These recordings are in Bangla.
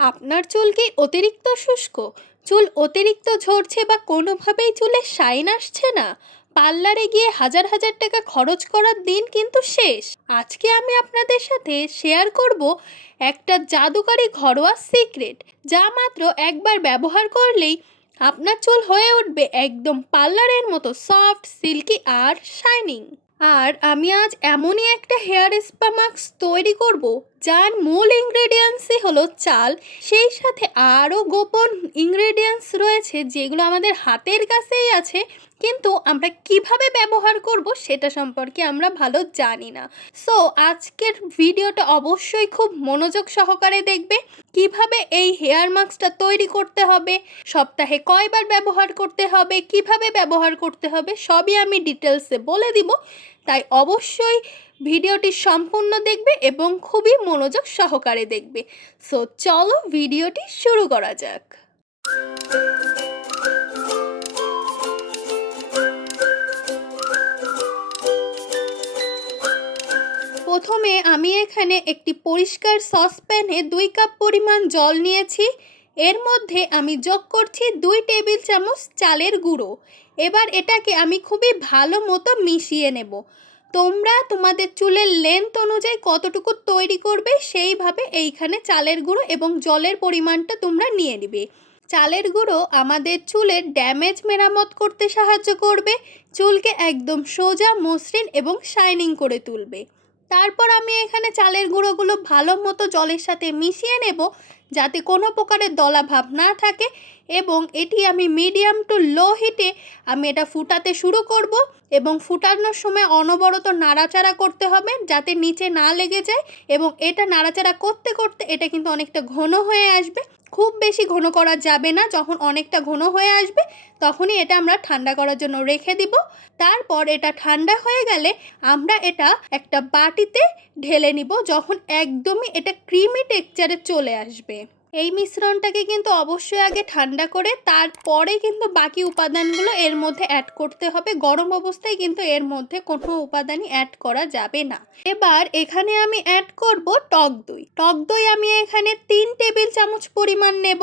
আপনার চুল কি অতিরিক্ত শুষ্ক? চুল অতিরিক্ত ঝরছে বা কোনোভাবেই চুলে শাইন আসছে না? পার্লারে গিয়ে হাজার হাজার টাকা খরচ করার দিন কিন্তু শেষ। আজকে আমি আপনাদের সাথে শেয়ার করব একটা জাদুকরি ঘরোয়া সিক্রেট, যা মাত্র একবার ব্যবহার করলেই আপনার চুল হয়ে উঠবে একদম পার্লারের মতো সফট, সিল্কি আর শাইনিং। আর আমি আজ এমনই একটা হেয়ার স্পা মাস্ক তৈরি করব, যার মূল ইনগ্রেডিয়েন্টসই হলো চাল। সেই সাথে আরও গোপন ইনগ্রেডিয়েন্টস রয়েছে যেগুলো আমাদের হাতের কাছেই আছে, কিন্তু আমরা কিভাবে ব্যবহার করব সেটা সম্পর্কে আমরা ভালো জানি না। সো আজকের ভিডিওটা অবশ্যই খুব মনোযোগ সহকারে দেখবে। কিভাবে এই হেয়ার মাস্কটা তৈরি করতে হবে, সপ্তাহে কয়বার ব্যবহার করতে হবে, কিভাবে ব্যবহার করতে হবে, সবই আমি ডিটেলসে বলে দিব। তাই অবশ্যই ভিডিওটি সম্পূর্ণ দেখবে এবং খুবই মনোযোগ সহকারে দেখবে। সো চলো ভিডিওটি শুরু করা যাক। প্রথমে আমি এখানে একটি পরিষ্কার সসপ্যানে 2 কাপ পরিমাণ জল নিয়েছি। এর মধ্যে আমি যোগ করছি 2 টেবিল চামচ চালের গুঁড়ো। এবার এটাকে আমি খুবই ভালো মতো মিশিয়ে নেব। তোমরা তোমাদের চুলের লেন্থ অনুযায়ী কতটুকু তৈরি করবে সেইভাবে এইখানে চালের গুঁড়ো এবং জলের পরিমাণটা তোমরা নিয়ে নিবে। চালের গুঁড়ো আমাদের চুলের ড্যামেজ মেরামত করতে সাহায্য করবে, চুলকে একদম সোজা, মসৃণ এবং শাইনিং করে তুলবে। তারপর আমি এখানে চালের গুঁড়োগুলো ভালো মতো জলের সাথে মিশিয়ে নেব, যাতে কোনো প্রকারের দলা ভাব না থাকে। এবং এটি আমি মিডিয়াম টু লো হিটে আমি এটা ফুটাতে শুরু করব, এবং ফুটানোর সময় অনবরত নাড়াচাড়া করতে হবে যাতে নিচে না লেগে যায়। এবং এটা নাড়াচাড়া করতে করতে এটা কিন্তু অনেকটা ঘন হয়ে আসবে। খুব বেশি ঘন করা যাবে না। যখন অনেকটা ঘন হয়ে আসবে তখনই এটা আমরা ঠান্ডা করার জন্য রেখে দিব। তারপর এটা ঠান্ডা হয়ে গেলে আমরা এটা একটা বাটিতে ঢেলে নিব, যখন একদমই এটা ক্রিমি টেক্সচারে চলে আসবে। এই মিশ্রণটাকে কিন্তু অবশ্যই আগে ঠান্ডা করে তারপরে কিন্তু বাকি উপাদানগুলো এর মধ্যে অ্যাড করতে হবে। গরম অবস্থায় কিন্তু এর মধ্যে কোনো উপাদানই অ্যাড করা যাবে না। এবার এখানে আমি অ্যাড করব টক দই। টক দই আমি এখানে 3 টেবিল চামচ পরিমাণ নেব।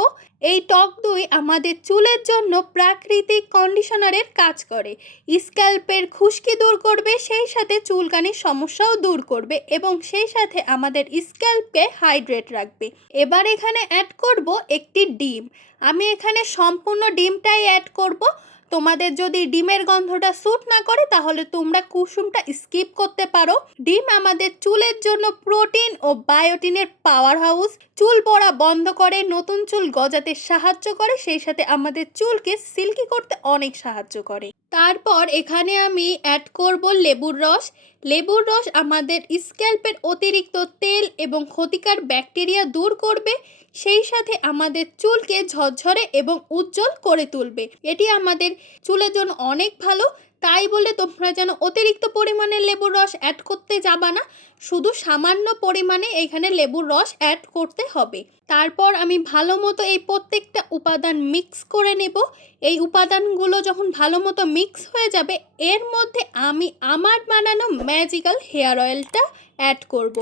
এই টক দই আমাদের চুলের জন্য প্রাকৃতিক কন্ডিশনারের কাজ করে, স্ক্যাল্পের খুশকি দূর করবে, সেই সাথে চুলকানির সমস্যাও দূর করবে এবং সেই সাথে আমাদের স্ক্যাল্পকে হাইড্রেট রাখবে। এবার এখানে অ্যাড করব একটি ডিম। আমি এখানে সম্পূর্ণ ডিমটাই অ্যাড করব। তোমাদের যদি ডিমের গন্ধটা স্যুট না করে তাহলে তোমরা কুসুমটা স্কিপ করতে পারো। ডিম আমাদের চুলের জন্য প্রোটিন ও বায়োটিনের পাওয়ার হাউস। চুল পড়া বন্ধ করে, নতুন চুল গজাতে সাহায্য করে, সেই সাথে আমাদের চুলকে সিল্কি করতে অনেক সাহায্য করে। তারপর এখানে আমি অ্যাড করব লেবুর রস। লেবুর রস আমাদের স্ক্যাল্পের অতিরিক্ত তেল এবং ক্ষতিকর ব্যাকটেরিয়া দূর করবে, সেই সাথে আমাদের চুলকে ঝরঝরে এবং উজ্জ্বল করে তুলবে। এটি আমাদের চুলের জন্য অনেক ভালো। তাই বলে তোমরা যেন অতিরিক্ত পরিমাণে লেবুর রস অ্যাড করতে যাবা না, শুধু সামান্য পরিমাণে এখানে লেবুর রস অ্যাড করতে হবে। তারপর আমি ভালো মতো এই প্রত্যেকটা উপাদান মিক্স করে নেব। এই উপাদানগুলো যখন ভালো মতো মিক্স হয়ে যাবে এর মধ্যে আমি আমার বানানো ম্যাজিক্যাল হেয়ার অয়েলটা অ্যাড করব।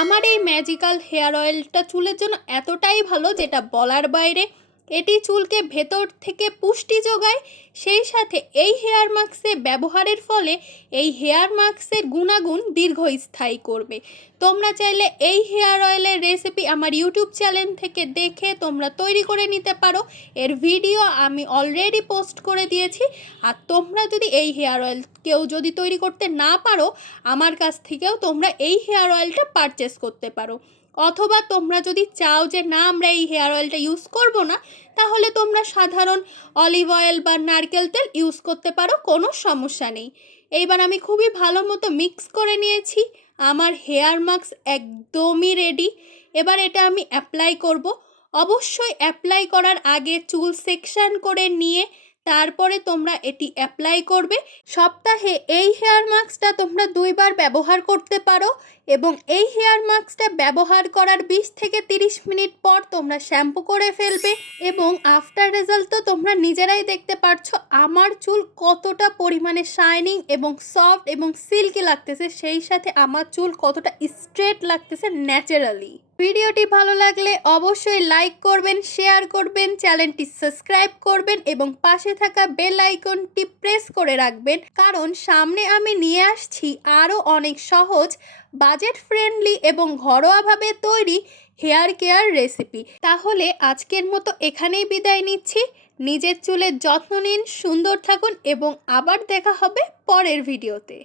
আমার এই ম্যাজিক্যাল হেয়ার অয়েলটা চুলের জন্য এতটাই ভালো যেটা বলার বাইরে। এটি চুলকে ভেতর থেকে পুষ্টি যোগায়, সেই সাথে এই হেয়ার মাস্কে ব্যবহারের ফলে এই হেয়ার মাস্কের গুণাগুণ দীর্ঘস্থায়ী করবে। তোমরা চাইলে এই হেয়ার অয়েলের রেসিপি আমার ইউটিউব চ্যানেল থেকে দেখে তোমরা তৈরি করে নিতে পারো। এর ভিডিও আমি অলরেডি পোস্ট করে দিয়েছি। আর তোমরা যদি এই হেয়ার অয়েল কেউ যদি তৈরি করতে না পারো, আমার কাছ থেকেও তোমরা এই হেয়ার অয়েলটা পারচেস করতে পারো। অথবা তোমরা যদি চাও যে না আমরা এই হেয়ার অয়েলটা ইউজ করব না, তাহলে তোমরা সাধারণ অলিভ অয়েল বা নারকেল তেল ইউজ করতে পারো, কোনো সমস্যা নেই। এইবার আমি খুবই ভালো মতো মিক্স করে নিয়েছি। আমার হেয়ার মাস্ক একদমই রেডি। এবার এটা আমি অ্যাপ্লাই করব। অবশ্যই অ্যাপ্লাই করার আগে চুল সেকশন করে নিয়ে তারপরে তোমরা এটি অ্যাপ্লাই করবে। সপ্তাহে এই হেয়ার মাস্কটা তোমরা 2 বার ব্যবহার করতে পারো। এবং এই হেয়ার মাস্কটা ব্যবহার করার 20 থেকে 30 মিনিট পর তোমরা শ্যাম্পু করে ফেলবে এবং আফটার রেজাল্ট তো তোমরা নিজেরাই দেখতে পারছো আমার চুল কতটা পরিমাণে শাইনিং এবং সফট এবং সিল্কি লাগতেছে, সেই সাথে আমার চুল কতটা স্ট্রেট লাগতেছে ন্যাচারালি। ভিডিওটি ভালো লাগলে অবশ্যই লাইক করবেন, শেয়ার করবেন, চ্যানেলটি সাবস্ক্রাইব করবেন এবং পাশে থাকা বেল আইকনটি প্রেস করে রাখবেন, কারণ সামনে আমি নিয়ে আসছি আরও অনেক সহজ, বাজেট ফ্রেন্ডলি এবং ঘরোয়াভাবে তৈরি হেয়ার কেয়ার রেসিপি। তাহলে আজকের মতো এখানেই বিদায় নিচ্ছি। নিজের চুলের যত্ন নিন, সুন্দর থাকুন এবং আবার দেখা হবে পরের ভিডিওতে।